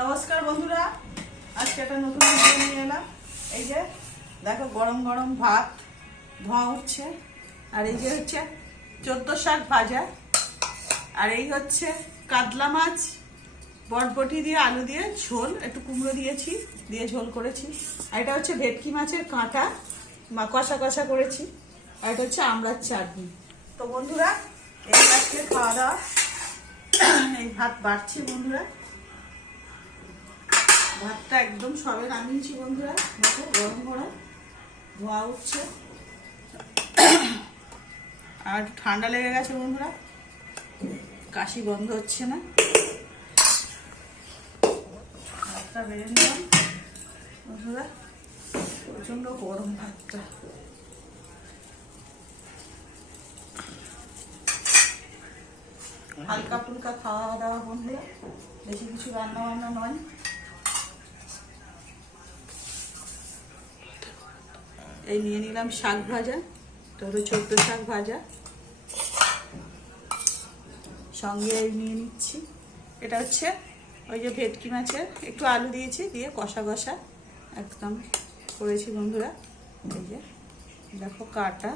নমস্কার বন্ধুরা, আজকে একটা নতুন ভিডিও নিয়ে এলাম। এই যে দেখো গরম গরম ভাত ধোঁয়া উঠছে, আর এই যে হচ্ছে 14 শাক ভাজা, আর এই হচ্ছে কাতলা মাছ বটবটি দিয়ে আলু দিয়ে ঝোল, একটু কুমড়ো দিয়েছি দিয়ে ঝোল করেছি। আর এটা হচ্ছে ভেটকি মাছের কাঁটা কষা কষা করেছি, আর এটা হচ্ছে আমড়ার চাটনি। তো বন্ধুরা এই আজকে খাওয়া দাওয়া, এই ভাত বাড়ছি বন্ধুরা, ভাতটা একদম সবে নামিয়েছি বন্ধুরা। দেখো গরম গরম ধোঁয়া উঠছে, আর ঠান্ডা লেগে গেছে বন্ধুরা, কাশি বন্ধ হচ্ছে না। ভাতটা বেড়ে নিলাম বন্ধুরা, প্রচন্ড গরম ভাতটা। হালকা ফুলকা খাওয়া দাওয়া বন্ধুরা, বেশি কিছু রান্না বান্না নয়। এই নিয়ে নিলাম শাক ভাজা, তো হলো 14 শাক ভাজা, সঙ্গে এই নিয়ে নিচ্ছি এটা হচ্ছে ওই যে ভেটকি মাছের একটু আলু দিয়েছি দিয়ে কষা কষা একদম করেছি বন্ধুরা। এই যে দেখো কাটা,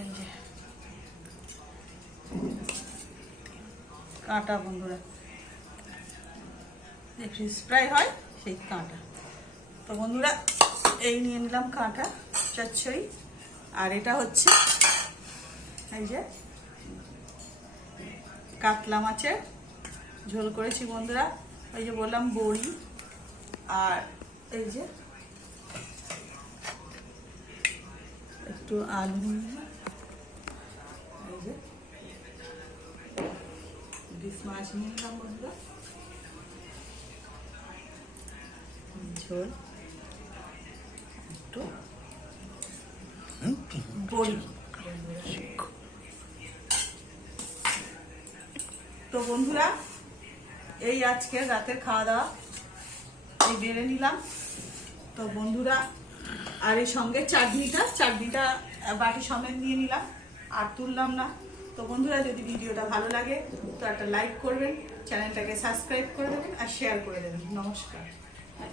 এই যে কাঁটা বন্ধুরা, যে ফিশ ফ্রাই হয় সেই কাঁটা। তো বন্ধুরা এই নিয়ে নিলাম কাঁটা চচ্চড়ি, আর এটা হচ্ছে এই যে কাতলা মাছের ঝোল করেছি বন্ধুরা। ওই যে বললাম বড়ি, আর এই যে একটু আলু নিয়ে, এই যে ইলিশ মাছ নিয়ে নিলাম বন্ধুরা, ঝোল একটু বড়ি। তো বন্ধুরা এই আজকে রাতের খাওয়া দাওয়া এই বেড়ে নিলাম। তো বন্ধুরা আর এই সঙ্গে চাটনিটা বাটি সমেত নিয়ে নিলাম, আর তুললাম না। তো বন্ধুরা যদি ভিডিওটা ভালো লাগে তো একটা লাইক করবেন, চ্যানেলটাকে সাবস্ক্রাইব করে দেবেন আর শেয়ার করে দেবেন। নমস্কার।